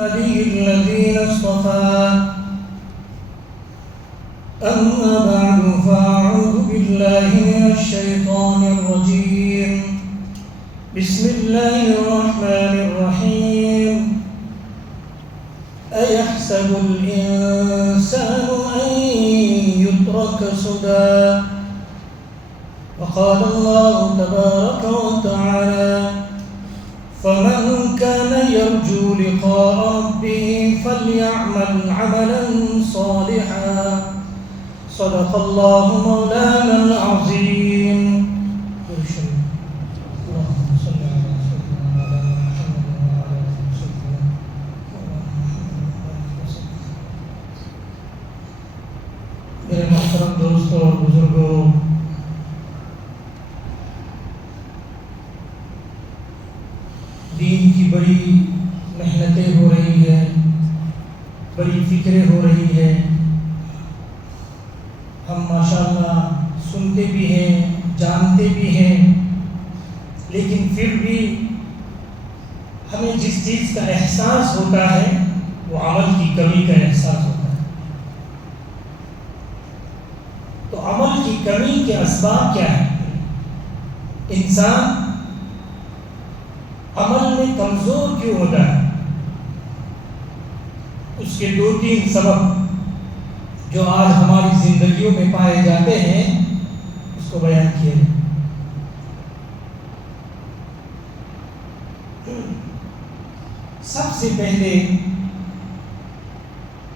هدي الذين اصطفى أما بعد فأعوذ بالله من الشيطان الرجيم بسم الله الرحمن الرحيم أيحسب الإنسان أن يترك سدى وقال الله تبارك وتعالى فمن كان يرجو لقاء ربه فليعمل عملا صالحا صدق الله مولانا العظيم. میرے محترم دوستوں اور بزرگوں، دین کی بڑی محنتیں ہو رہی ہیں، بڑی فکریں ہو رہی ہیں. ہم ماشاءاللہ سنتے بھی ہیں، جانتے بھی ہیں، لیکن پھر بھی ہمیں جس چیز کا احساس ہوتا ہے وہ عمل کی کمی کا احساس ہوتا ہے. تو عمل کی کمی کے اسباب کیا ہیں؟ انسان عمل میں کمزور کیوں ہوتا ہے؟ اس کے 2-3 سبب جو آج ہماری زندگیوں میں پائے جاتے ہیں اس کو بیان کیے ہیں. سب سے پہلے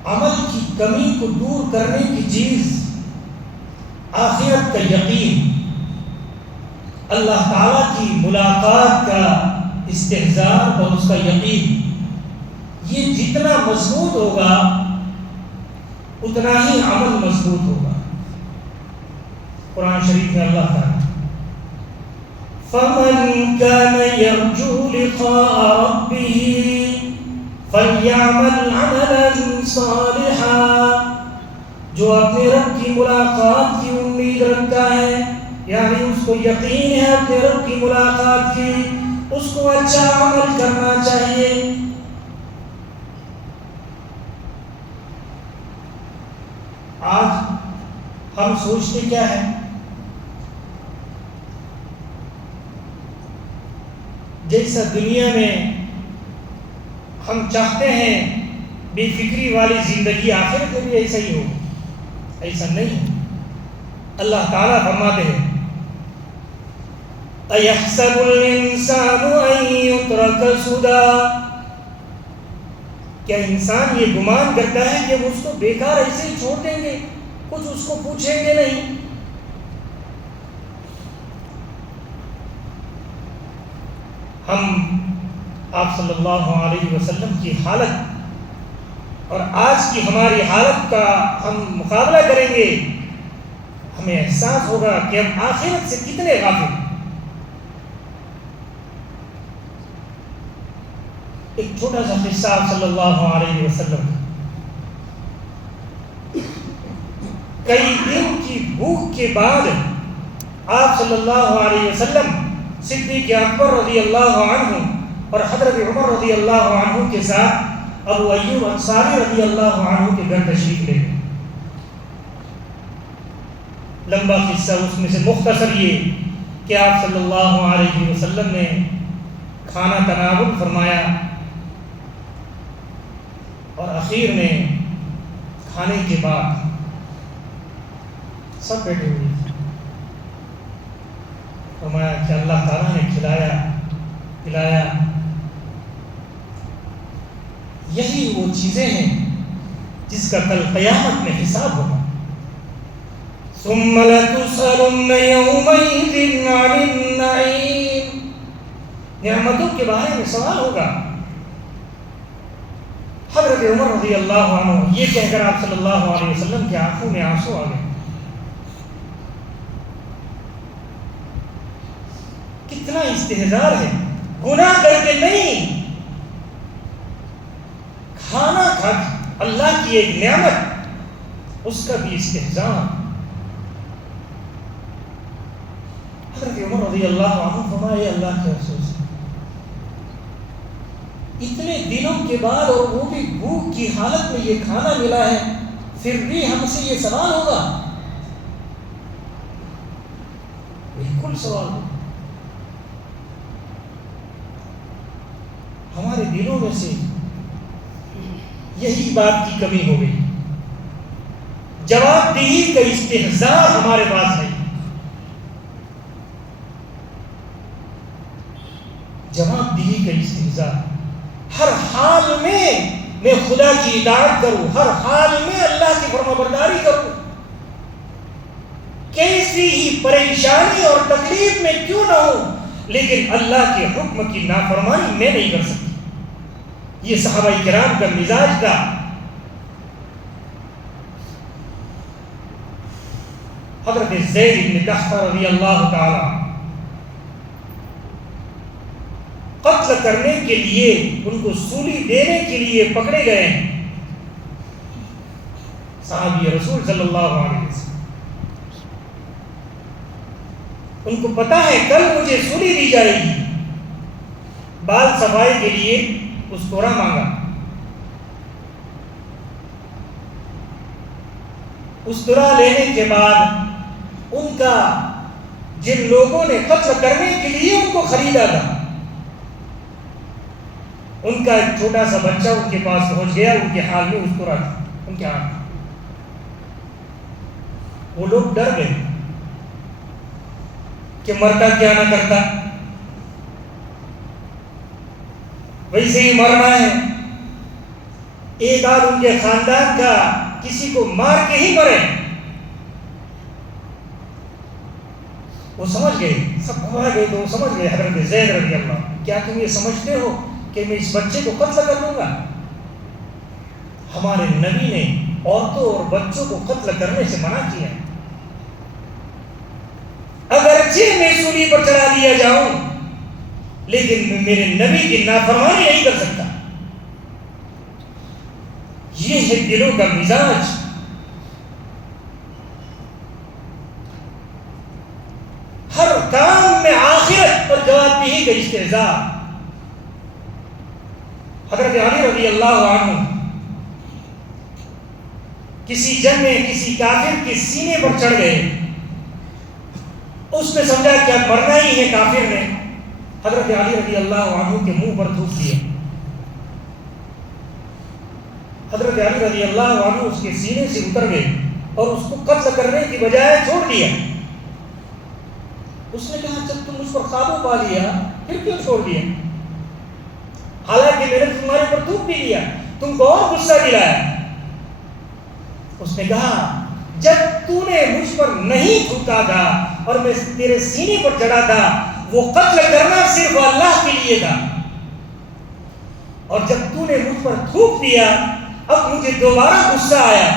عمل کی کمی کو دور کرنے کی چیز آخرت کا یقین، اللہ تعالیٰ کی ملاقات کا استحضار اور اس کا یقین. یہ جتنا مضبوط ہوگا اتنا ہی عمل مضبوط ہوگا. قرآن شریف میں اللہ تعالیٰ فَمَنْ كَانَ يَرْجُو لِقَاءَ رَبِّهِ فَلْيَعْمَلْ عَمَلًا صَالِحًا، جو اپنے رب کی ملاقات کی امید رکھتا ہے، یعنی اس کو یقین ہے اپنے رب کی ملاقات کی، اس کو اچھا عمل کرنا چاہیے. آج ہم سوچتے کیا ہے؟ جیسا دنیا میں ہم چاہتے ہیں بے فکری والی زندگی، آخرت میں بھی ایسا ہی ہو. ایسا نہیں. اللہ تعالیٰ فرماتے ہیں أَيَحْسَبُ الْإِنسَانُ أَن يُتْرَكَ سُدًى، کیا انسان یہ گمان کرتا ہے کہ وہ اس کو بیکار ایسے ہی چھوڑ دیں گے، کچھ اس کو پوچھیں گے نہیں؟ ہم آپ صلی اللہ علیہ وسلم کی حالت اور آج کی ہماری حالت کا ہم مقابلہ کریں گے، ہمیں احساس ہوگا کہ ہم آخرت سے کتنے غافل ہیں. ایک چھوٹا سا قصہ صلی اللہ علیہ وسلم، کئی دن کی بھوک کے بعد آپ صلی اللہ علیہ وسلم صدیق اکبر رضی اللہ عنہ اور حضرت عمر رضی اللہ عنہ کے ساتھ ابو ایوب انصاری رضی اللہ عنہ کے گھر تشریف لے گئے. لمبا قصہ، اس میں سے مختصر یہ کہ آپ صلی اللہ علیہ وسلم نے کھانا تناول فرمایا اور اخیر میں کھانے کے بعد سب بیٹھے ہوئے تھے، فرمایا کہ اللہ تعالیٰ نے کھلایا پلایا. یہی وہ چیزیں ہیں جس کا کل قیامت میں حساب ہوگا. ثم لتسألن يومئذ عن النعيم، نعمتوں کے بارے میں سوال ہوگا. حضرت عمر رضی اللہ عنہ یہ کہہ کر آپ صلی اللہ علیہ وسلم کی آنکھوں میں آنسو آ گئے. کتنا استحضار ہے، گناہ کر کے نہیں، کھانا کھا اللہ کی ایک نعمت، اس کا بھی استحضار. حضرت عمر رضی اللہ عنہ فرمائے اللہ کے رسول، اتنے دنوں کے بعد اور وہ بھی بھوک کی حالت میں یہ کھانا ملا ہے، پھر بھی ہم سے یہ سوال ہوگا؟ بالکل سوال ہوگا۔ ہمارے دلوں میں سے یہی بات کی کمی ہو گئی، جواب دہی کا استحضاء ہمارے پاس نہیں، جواب دہی کا استحضاء۔ ہر حال میں خدا کی اطاعت کروں، ہر حال میں اللہ کی فرما برداری کروں، کیسی ہی پریشانی اور تکلیف میں کیوں نہ ہوں، لیکن اللہ کے حکم کی نافرمانی میں نہیں کر سکتی۔ یہ صحابہ کرام کا مزاج تھا۔ حضرت زید بن دحدح رضی اللہ تعالی قتل کرنے کے لیے، ان کو سولی دینے کے لیے پکڑے گئے ہیں، صحابی رسول صلی اللہ علیہ وسلم۔ ان کو پتا ہے کل مجھے سولی دی جائے گی، بال صفائی کے لیے استورا مانگا، استورا لینے کے بعد ان کا جن لوگوں نے قتل کرنے کے لیے ان کو خریدا تھا، ان کا ایک چھوٹا سا بچہ ان کے پاس پہنچ گیا، ان کے حال میں استورا تھا ان کے ہاتھ میں۔ وہ لوگ ڈر گئے کہ مرتا کیا نہ کرتا، ویسے ہی مرنا ہے، ایک آدھ ان کے خاندان کا کسی کو مار کے ہی مرے۔ وہ سمجھ گئے، سب گھبرا گئے، تو وہ سمجھ گئے حضرت زید رضی اللہ، کیا تم یہ سمجھتے ہو کہ میں اس بچے کو قتل کر لوں گا؟ ہمارے نبی نے عورتوں اور بچوں کو قتل کرنے سے منع کیا، اگرچہ میں سولی پر چڑھا دیا جاؤں لیکن میں میرے نبی کی نافرمانی نہیں کر سکتا۔ یہ ہے دلوں کا مزاج۔ ہر کام میں آخرت پر جواب دہی کا استحضاء۔ حضرت علی رضی اللہ عنہ کسی جنگ میں کسی کافر کے سینے پر چڑھ گئے، اس نے سمجھا کہ اب مرنا ہی ہے کافر نے، حضرت علی رضی اللہ عنہ کے منہ پر تھوک دیا۔ حضرت علی رضی اللہ عنہ اس کے سینے سے اتر گئے اور اس کو قتل کرنے کی بجائے چھوڑ دیا۔ اس نے کہا جب تم اس پر قابو پا لیا پھر کیوں چھوڑ دیا؟ حالانکہ میں نے تمہارے پر تھوک بھی دیا، تم کو اور غصہ دلایا۔ اس نے کہا جب تو نے مجھ پر نہیں تھوکا تھا اور میں تیرے سینے پر چڑھا تھا، وہ قتل کرنا صرف اللہ کے لیے تھا، اور جب تو نے مجھ پر تھوک دیا اب مجھے دوبارہ غصہ آیا،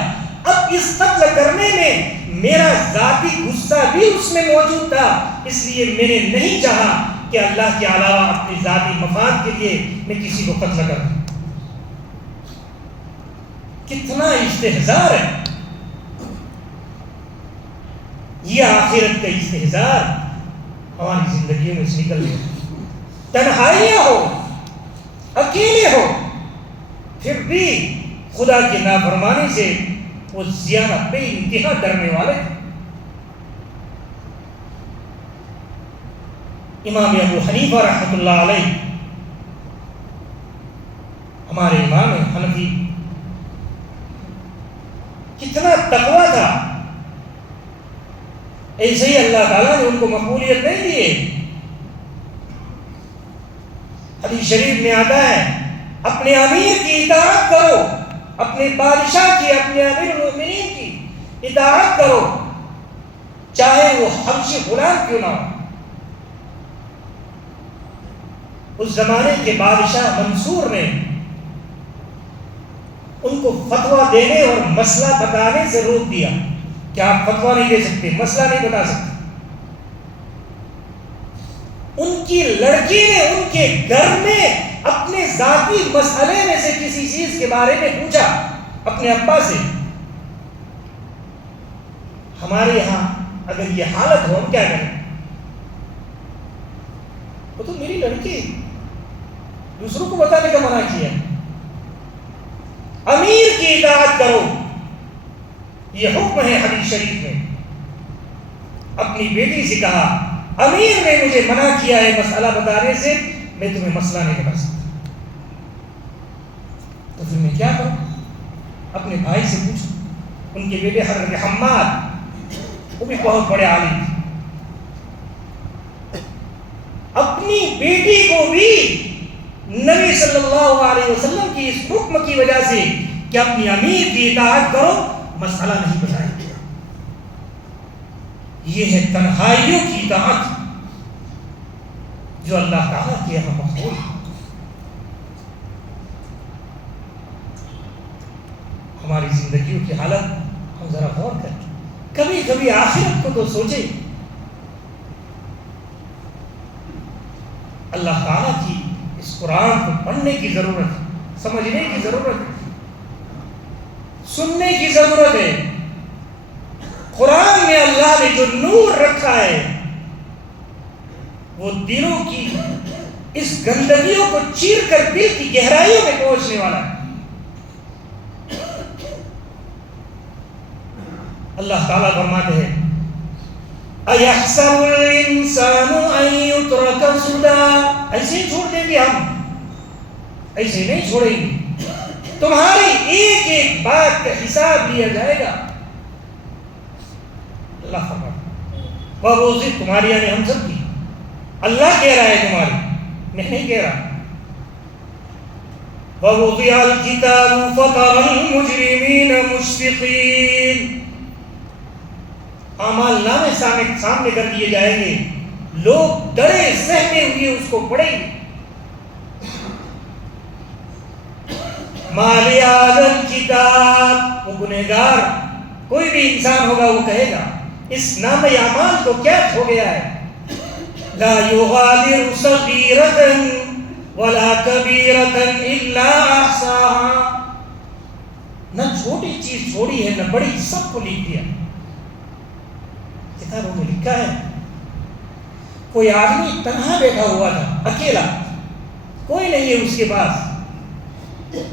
اب اس قتل کرنے میں میرا ذاتی غصہ بھی اس میں موجود تھا، اس لیے میں نے نہیں چاہا کہ اللہ کے علاوہ اپنی ذاتی مفاد کے لیے میں کسی کو قتل کر دوں۔ کتنا استحزار ہے یہ آخرت کا استحزار ہماری زندگیوں میں سے نکل گیا۔ تنہائیاں ہو، اکیلے ہو، پھر بھی خدا کی نافرمانی سے وہ زیادہ بے انتہا ڈرنے والے تھے۔ امام ابو حنیفہ رحمۃ اللہ علیہ، ہمارے امام حنفی، کتنا تقویٰ تھا، ایسے ہی اللہ تعالیٰ نے ان کو مقبولیت نہیں دی۔ حدیث شریف میں آتا ہے اپنے امیر کی اطاعت کرو، اپنے بادشاہ کی، اپنے امیر المؤمنین کی اطاعت کرو، چاہے وہ حبشی غلام کیوں نہ ہو۔ اس زمانے کے بادشاہ منصور نے ان کو فتویٰ دینے اور مسئلہ بتانے سے روک دیا کہ آپ فتویٰ نہیں دے سکتے، مسئلہ نہیں بتا سکتے۔ ان کی لڑکی نے ان کے گھر میں اپنے ذاتی مسئلے میں سے کسی چیز کے بارے میں پوچھا اپنے ابا سے۔ ہمارے یہاں اگر یہ حالت ہو ہم کیا کریں؟ وہ تو میری لڑکی، دوسروں کو بتانے کا منع کیا. امیر کی اطاعت کرو، یہ حکم ہے حدیث شریف میں. اپنی بیٹی سے کہا امیر نے مجھے منع کیا ہے مسئلہ بتانے سے، میں تمہیں مسئلہ نہیں بتا سکتا، تو پھر میں کیا کروں؟ اپنے بھائی سے پوچھو. ان کے بیٹے حضرت حماد، وہ بھی بہت بڑے عالم تھے. اپنی بیٹی کو بھی نبی صلی اللہ علیہ وسلم کی اس حکم کی وجہ سے کہ اپنی امیر کی اطاعت کرو، مسئلہ نہیں بتایا. یہ ہے تنہائیوں کی اطاعت جو اللہ تعالیٰ کے یہاں مقبول ہے. ہماری زندگیوں کی حالت ہم ذرا غور کریں. کبھی کبھی آخرت کو تو سوچیں. اللہ تعالیٰ کی اس قرآن کو پڑھنے کی ضرورت ہے، سمجھنے کی ضرورت ہے، سننے کی ضرورت ہے. قرآن میں اللہ نے جو نور رکھا ہے وہ دلوں کی اس گندگیوں کو چیر کر دل کی گہرائیوں میں پہنچنے والا ہے. اللہ تعالیٰ فرماتے ہیں اَيَحْسَبُ الْإِنسَانُ أَن يُتْرَكَ سُدًى، ایسے ہی چھوڑ دیں گے ہم؟ ایسے نہیں چھوڑیں گے. تمہاری ایک ایک بات کا حساب لیا جائے گا. اللہ فرماتا وہ روزی تمہاری یعنی ہم سب کی. اللہ کہہ رہا ہے تمہاری، میں نہیں کہہ رہا. وَوُضِعَ الْكِتَابُ فَتَرَى الْمُجْرِمِينَ مُشْفِقِينَ، اعمال نامے سامنے کر دیے جائیں گے، لوگ ڈرے سہمے ہوئے اس کو پڑھیں گے. مَا لِهَذَا الْكِتَابِ، وہ گنہگار کوئی بھی انسان ہوگا وہ کہے گا اس نامہ اعمال کو کیا ہو گیا ہے. لا يغادر صغيرة ولا كبيرة إلا أحصاها، نہ چھوٹی چیز چھوڑی ہے نہ بڑی، سب کو لکھ دیا. کتابوں میں لکھا ہے کوئی آدمی تنہا بیٹھا ہوا تھا، اکیلا، کوئی نہیں ہے اس کے پاس،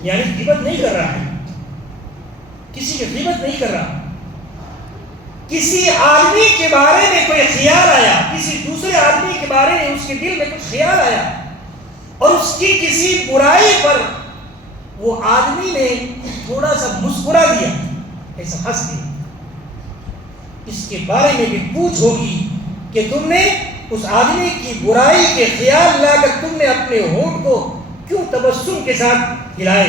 یعنی غیبت نہیں کر رہا ہے، کسی کی غیبت نہیں کر رہا. کسی آدمی کے بارے میں کوئی خیال آیا، کسی دوسرے آدمی کے بارے میں اس کے دل میں کچھ خیال آیا اور اس کی کسی برائی پر وہ آدمی نے تھوڑا سا مسکرا دیا، ایسا ہنس دیا. اس کے بارے میں بھی پوچھ ہوگی کہ تم نے اس آدمی کی برائی کے خیال لا کر تم نے اپنے ہونٹ کو کیوں تبسم کے ساتھ ہلائے.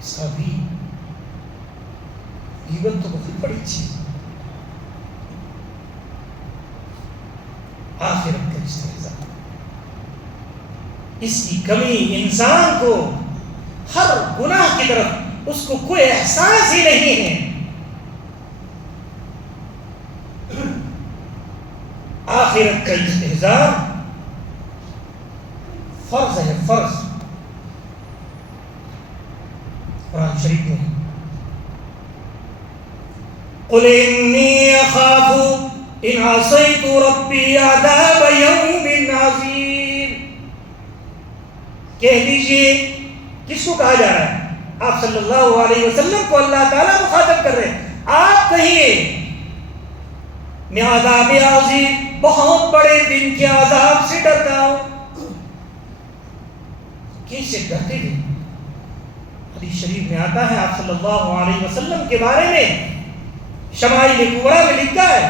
اس کا بھی غیبت تو بہت بڑی چیز. آخرت کا استحضاء، اس کی کمی انسان کو ہر گناہ کی طرف اس کو کوئی احساس ہی نہیں ہے. آخرت کا استحضاء فرض ہے، فرض. قرآن شریف میں قل انی اخاف ان عصیت ربی عذاب یوم عظیم، کہہ دیجئے. کس کو کہا جا رہا ہے؟ آپ صلی اللہ علیہ وسلم کو اللہ تعالیٰ مخاطب کر رہے ہیں. آپ کہیے میں عذاب عظیم، بہت بڑے دن کے عذاب سے ڈرتا ہوں. کیسے ڈرتے تھے؟ حدیث شریف میں آتا ہے آپ صلی اللہ علیہ وسلم کے بارے میں شمائل کبریٰ میں لکھا ہے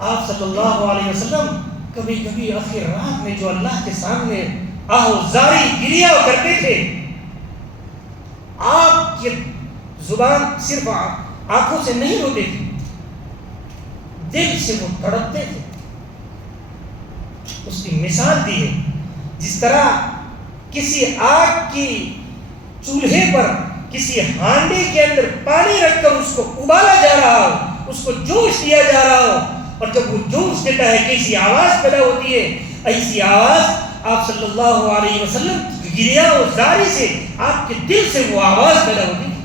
آپ صلی اللہ علیہ وسلم کبھی کبھی آخر رات میں جو اللہ کے سامنے آہوزاری گریا کرتے تھے، آپ کی زبان صرف آنکھوں سے نہیں روتے تھے، دل سے وہ تڑپتے تھے. اس کی مثال دی ہے جس طرح کسی آگ کی چولہے پر کسی ہانڈی کے اندر پانی رکھ کر اس کو ابالا جا رہا ہو، اس کو جوش دیا جا رہا ہو، اور جب وہ جوش دیتا ہے کیسی آواز پیدا ہوتی ہے، ایسی آواز آپ صلی اللہ علیہ وسلم گریا و زاری سے آپ کے دل سے وہ آواز پیدا ہوتی ہے.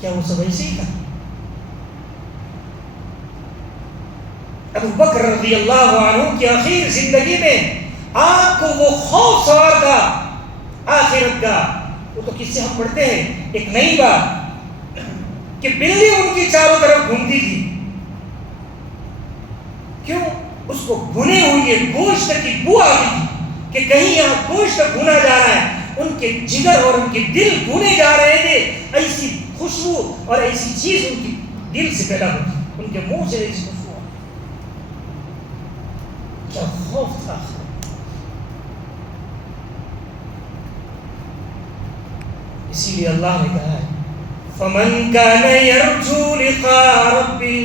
کیا وہ سب ایسے ہی تھا؟ ابو بکر رضی اللہ عنہ کی آخر زندگی میں آپ کو وہ خوف سوار تھا آخرت کا. وہ تو کس سے ہم پڑھتے ہیں ایک نئی بات کہ بلی ان کی چاروں طرف گھومتی تھی. کیوں؟ اس کو بھنے ہوئے گوشت کی بو آ گئی تھی کہ کہیں یہاں گوشت بھنا جا رہا ہے. ان کے جگر اور ان کے دل بھنے جا رہے تھے. ایسی خوشبو اور ایسی چیز ان کی دل سے پیدا ہوتی, ان کے منہ سے ایسی خوشبو. کیا خوف تھا. اسی لیے اللہ نے کہا ہے فَمَنْ كَانَ يَرْجُو لِقَاءَ رَبِّهِ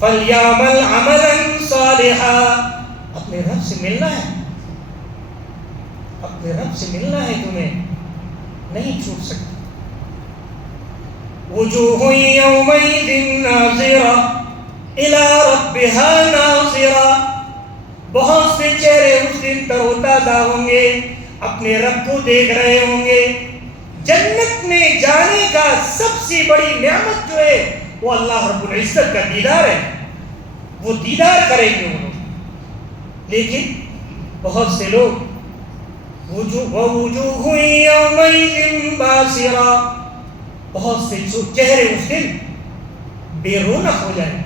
فَلْيَعْمَلْ عَمَلًا صَالِحًا. اپنے رب سے ملنا ہے, اپنے رب سے ملنا ہے, تمہیں نہیں چھوٹ سکتی. وجوہ یومئذ ناظرہ الی ربها ناظرہ. بہت سے چہرے اس دن تر و تازہ ہوں گے, اپنے رب کو دیکھ رہے ہوں گے. جنت میں جانے کا سب سے بڑی نعمت جو ہے وہ اللہ رب العزت کا دیدار ہے. وہ دیدار کریں گے انہوں. لیکن بہت سے لوگ وَوُجُوهٌ يَوْمَئِذٍ بَاسِرَةٌ, بہت سے چہرے اس دن بے رونق ہو جائیں,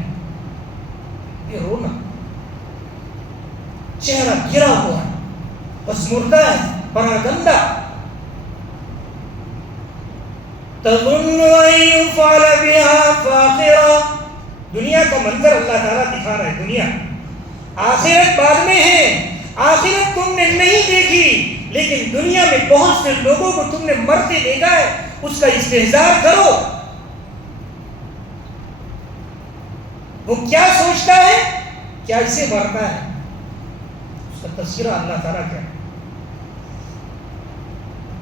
بے رونق, چہرہ گرا ہوا ہے, بس مردہ ہے, پراگندہ. تَظُنُّ أَن يُفْعَلَ بِهَا فَاقِرَةٌ. دنیا کا منظر اللہ تعالیٰ دکھا رہا ہے. دنیا, آخرت بعد میں ہے. آخرت تم نے نہیں دیکھی, لیکن دنیا میں بہت سے لوگوں کو تم نے مرتے دیکھا ہے. اس کا استحضار کرو. وہ کیا سوچتا ہے, کیا اسے مرنا ہے, اس کا تذکرہ اللہ تعالیٰ کیا ہے.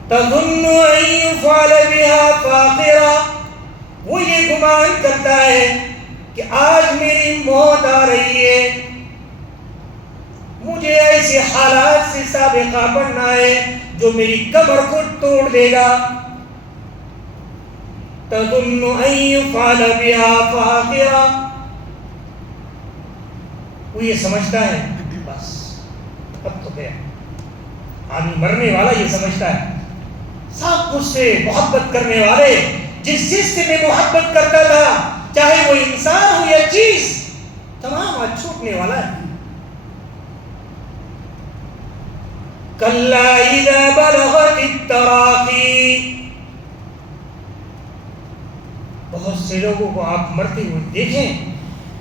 تَظُنُّ أَن يُفْعَلَ بِهَا فَاقِرَةٌ. وہ یہ گمان کرتا ہے کہ آج میری موت آ رہی ہے, مجھے ایسے حالات سے سابقہ بننا ہے جو میری قبر کو توڑ دے گا. تَظُنُّ أَن يُفْعَلَ بِهَا فَاقِرَةٌ. وہ یہ سمجھتا ہے بس اب تو گیا. آدمی مرنے والا یہ سمجھتا ہے. سب کچھ سے محبت کرنے والے, جس چیز سے میں محبت کرتا تھا, چاہے وہ انسان ہو یا چیز, تمام آج چھوٹنے والا ہے. کَلَّا إِذَا بَلَغَتِ التَّرَاقِي. بہت سے لوگوں کو آپ مرتے ہوئے دیکھیں,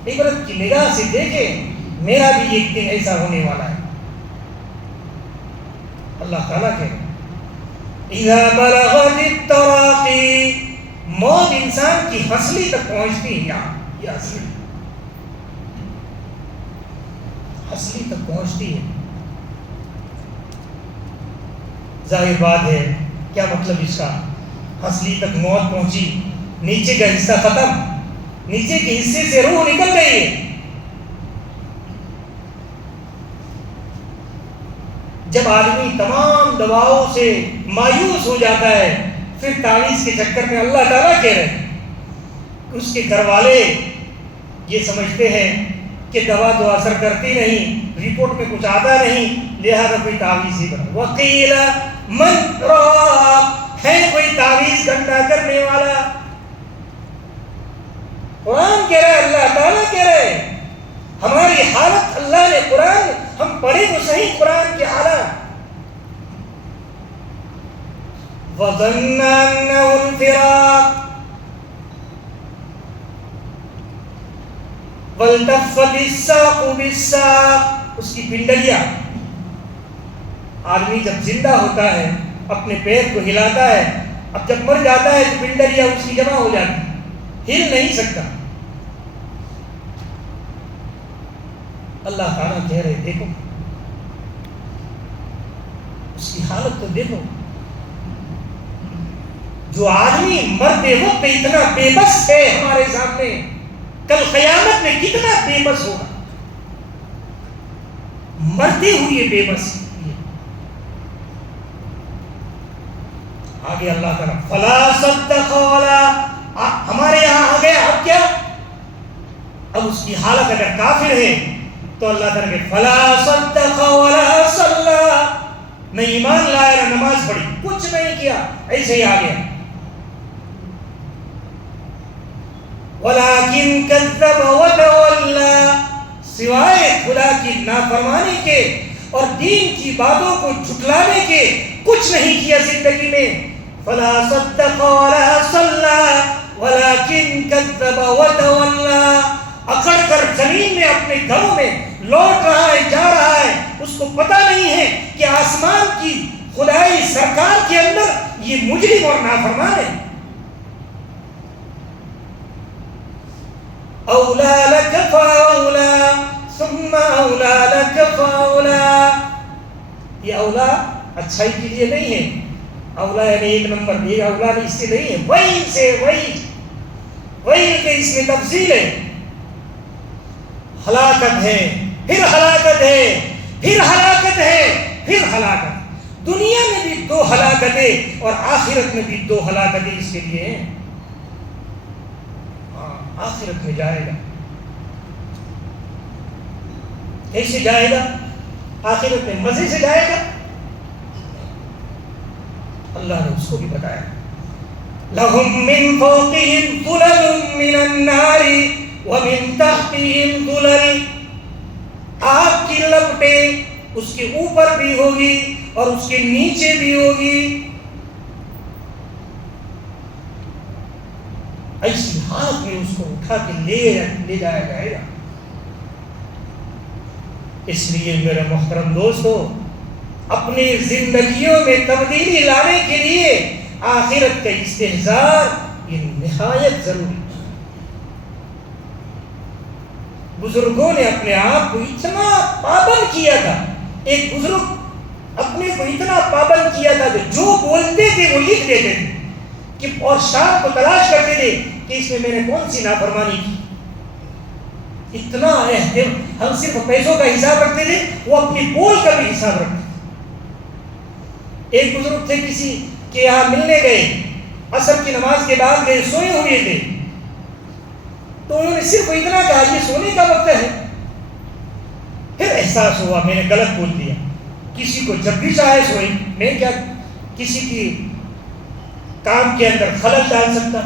عبرت کی نگاہ سے دیکھیں. میرا بھی ایک دن ایسا ہونے والا ہے. اللہ تعالیٰ کہتے ہیں اِذَا بَلَغَتِ التَّرَاقِي. موت انسان کی ہنسلی تک پہنچتی ہے. یہ ہنسلی تک پہنچتی ہے. ظاہر بات ہے, کیا مطلب اس کا, ہنسلی تک موت پہنچی, نیچے کا حصہ ختم, نیچے کے حصے سے روح نکل گئی ہے. جب آدمی تمام دواؤں سے مایوس ہو جاتا ہے, پھر تعویذ کے چکر میں اللہ تعالیٰ کہہ رہے ہیں, اس کے گھر والے یہ سمجھتے ہیں کہ دوا تو اثر کرتی نہیں, رپورٹ میں کچھ آتا نہیں, لہذا کوئی تعویذ ہی بنا. وقیل من راق, ہے کوئی تعویذ گھنٹا کرنے والا. قرآن کہہ رہے, اللہ تعالیٰ کہہ رہے, ہماری حالت اللہ نے قرآن, ہم پڑھے تو صحیح قرآن کی حالت. وَظَنَّ أَنَّهُ الْفِرَاقُ وَالْتَفَّتِ السَّاقُ بِالسَّاقِ. اس کی پنڈلیاں, آدمی جب زندہ ہوتا ہے اپنے پیر کو ہلاتا ہے, اب جب مر جاتا ہے تو پنڈلیاں اس کی جمع ہو جاتی, ہل نہیں سکتا. اللہ تعالیٰ کہہ رہے دیکھو اس کی حالت تو دیکھو. جو آدمی مرتے وقت اتنا بے بس ہے ہمارے سامنے, کل قیامت میں کتنا بے بس ہوگا. مرتے ہوئے بے بس. آگے اللہ تعالیٰ فلا صدق ولا, ہمارے یہاں آ گیا اب کیا, اب اس کی حالت اگر کافر ہے تو اللہ تعالیٰ کہ فلا صدق ولا صلی، نہ ایمان لایا نہ نماز پڑھی، کچھ نہیں کیا، ایسے ہی آ گیا. ولیکن کذب وتولی، سوائے خدا کی نافرمانی کے اور دین کی باتوں کو جھٹلانے کے کچھ نہیں کیا زندگی میں. فلا صدق ولا صلی ولکن کذب وتولی، اکڑ کر زمین میں اپنے گھروں میں لوٹ رہا ہے، جا رہا ہے. اس کو پتہ نہیں ہے کہ آسمان کی خدائی سرکار کے اندر یہ مجرم اور نافرمان ہے. اولا لک فاولا ثم اولا لک فاولا، یہ اولا اچھائی کے لیے نہیں ہے. اولا یعنی ایک نمبر، یہ اولا اس سے نہیں ہے، وہی سے وہی کہ اس میں تفصیل ہے. ہلاکت ہے، پھر ہلاکت ہے، پھر ہلاکت ہے، پھر ہلاکت. دنیا میں بھی 2 ہلاکتیں اور آخرت میں بھی 2 ہلاکتیں اس کے لیے ہیں. آخرت میں جائے گا، کیسے جائے گا؟ آخرت میں مزے سے جائے گا. اللہ نے اس کو بھی بتایا، لَهُم مِّن فَوْقِهِمْ ظُلَلٌ مِّنَ النَّارِ وَمِن تَحْتِهِمْ ظُلَلٌ، آگ کی لپٹیں اس کے اوپر بھی ہوگی اور اس کے نیچے بھی ہوگی. ایسی حالت میں اس کو اٹھا کے لے جایا جائے گا. اس لیے میرے محترم دوستو، اپنی زندگیوں میں تبدیلی لانے کے لیے آخرت کا استحضار یہ نہایت ضروری ہے. بزرگوں نے اپنے آپ کو اتنا پابند کیا تھا، ایک بزرگ اپنے کو اتنا پابند کیا تھا کہ جو بولتے تھے وہ لکھ دیتے تھے کہ اور شام کو تلاش کرتے تھے کہ اس میں میں نے کون سی نافرمانی کی. اتنا ہم صرف پیسوں کا حساب رکھتے تھے، وہ اپنی بول کا بھی حساب رکھتے تھے. ایک بزرگ تھے، کسی کے یہاں ملنے گئے، عصر کی نماز کے بعد گئے، سوئے ہوئے تھے، تو انہوں نے صرف اتنا کہا یہ سونے کا وقت ہے. پھر احساس ہوا میں نے غلط بول دیا. کسی کو جب بھی چاہے سوئے، میں کیا کسی کی کام کے اندر خلل ڈال سکتا.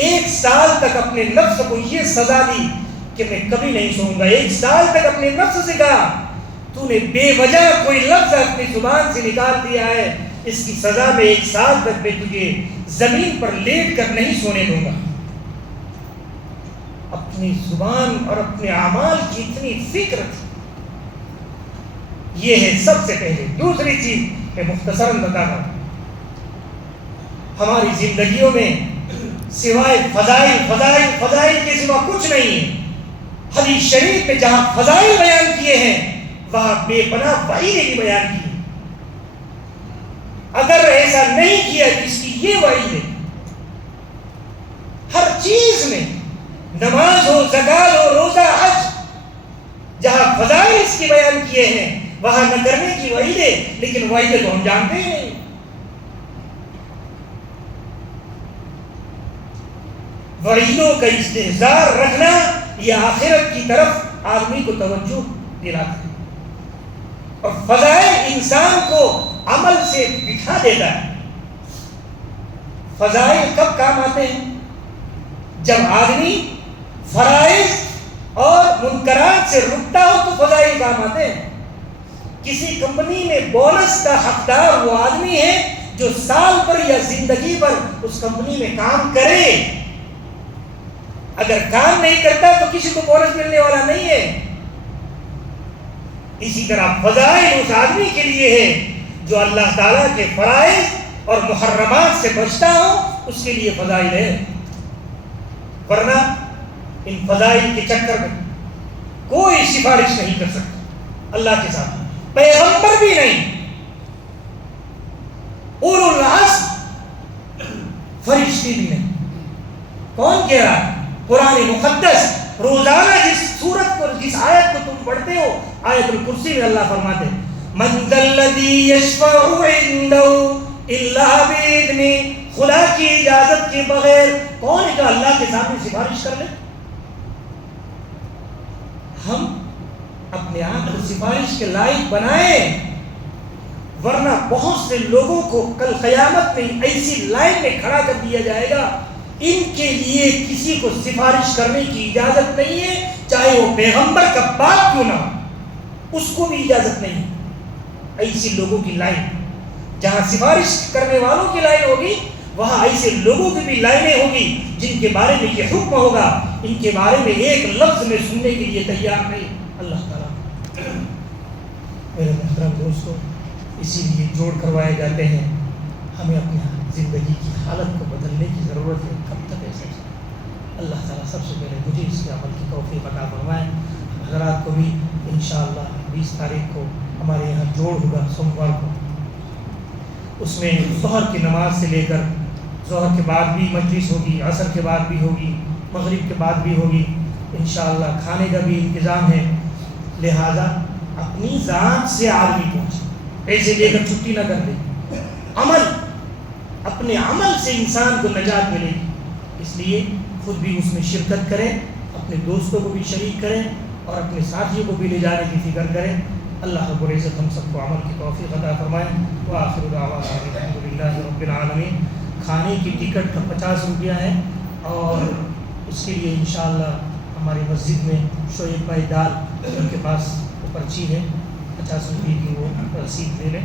1 سال تک اپنے نفس کو یہ سزا دی کہ میں کبھی نہیں سوؤں گا. 1 سال تک اپنے نفس سے کہا تو نے بے وجہ کوئی لفظ اپنی زبان سے نکال دیا ہے، اس کی سزا میں 1 سال تک میں تجھے زمین پر لیٹ کر نہیں سونے دوں گا. اپنی زبان اور اپنے اعمال کی اتنی فکر تھی. یہ ہے سب سے پہلے. دوسری چیز میں مختصراً بتا رہا ہوں، ہماری زندگیوں میں سوائے فضائل کے سوا کچھ نہیں ہے. حدیث شریف میں جہاں فضائل بیان کیے ہیں وہاں بے پناہ وعیدیں بھی بیان کی. اگر ایسا نہیں کیا جس کی یہ وعید ہے، ہر چیز میں، نماز ہو، زکات ہو، روزہ، حج، جہاں فضائل اس کی بیان کیے ہیں وہاں نہ کرنے کی وعیدیں، لیکن وعیدیں تو ہم جانتے ہی نہیں. وعیدوں کا استحضار رکھنا یہ آخرت کی طرف آدمی کو توجہ دلاتا ہے، اور فضائل انسان کو عمل سے بٹھا دیتا ہے. فضائل کب کام آتے ہیں؟ جب آدمی فرائض اور منکرات سے رکتا ہو تو فضائل کام آتے ہیں. کسی کمپنی میں بونس کا حقدار وہ آدمی ہے جو سال پر یا زندگی پر اس کمپنی میں کام کرے. اگر کام نہیں کرتا تو کسی کو بونس ملنے والا نہیں ہے. اسی طرح فضائل اس آدمی کے لیے ہے جو اللہ تعالیٰ کے فرائض اور محرمات سے بچتا ہو، اس کے لیے فضائل ہے. ورنہ ان فضائل کے چکر میں کوئی سفارش نہیں کر سکتا اللہ کے ساتھ، پیغمبر بھی نہیں، اولو العزم فرشتے بھی نہیں. کون کہہ رہا ہے؟ قرآن مقدس. روزانہ جس سورت کو، جس آیت کو تم پڑھتے ہو، آیت الکرسی میں اللہ فرماتے ہیں من ذا الذی یشفع عنده الا باذنہ، خدا کی اجازت کے بغیر کون ہے جو اللہ کے سامنے سفارش کر لے؟ ہم اپنے آپ کو سفارش کے لائق بنائیں، ورنہ بہت سے لوگوں کو کل قیامت میں ایسی لائن میں کھڑا کر دیا جائے گا، ان کے لیے کسی کو سفارش کرنے کی اجازت نہیں ہے، چاہے وہ پیغمبر کا باپ کیوں نہ ہو، اس کو بھی اجازت نہیں۔ ایسی لوگوں کی لائن، جہاں سفارش کرنے والوں کی لائن ہوگی وہاں ایسے لوگوں کی بھی لائنیں ہوگی جن کے بارے میں یہ حکم ہوگا، ان کے بارے میں ایک لفظ میں سننے کے لیے تیار نہیں۔ اللہ تعالیٰ میرے محترم دوستو، اسی لیے جوڑ کروائے جاتے ہیں، ہمیں اپنی زندگی کی حالت کو بدلنے کی ضرورت ہے۔ کب تک ایسا چلے؟ اللہ تعالیٰ سب سے پہلے مجھے اس کے عمل کی توفیق عطا فرمائیں۔ حضرات کو بھی انشاءاللہ 20 تاریخ کو ہمارے یہاں جوڑ ہوگا، سوموار کو، اس میں ظہر کی نماز سے لے کر ظہر کے بعد بھی مجلس ہوگی، عصر کے بعد بھی ہوگی، مغرب کے بعد بھی ہوگی انشاءاللہ۔ کھانے کا بھی انتظام ہے، لہذا اپنی ذات سے آدمی پہنچے، پیسے لے کر چھٹی نہ کر دے، عمل، اپنے عمل سے انسان کو نجات ملے گی، اس لیے خود بھی اس میں شرکت کریں، اپنے دوستوں کو بھی شریک کریں اور اپنے ساتھیوں کو بھی لے جانے کی فکر کریں۔ اللہ رب العزت ہم سب کو عمل کی توفیق عطا فرمائے۔ وآخر دعوانا الحمدللہ رب العالمین۔ کھانے کی ٹکٹ کا 50 روپیہ ہے، اور اس کے لیے انشاءاللہ ہماری مسجد میں شعیب بھائی دال ان کے پاس وہ پرچی ہے 50 روپے کی، وہ رسید لے لیں۔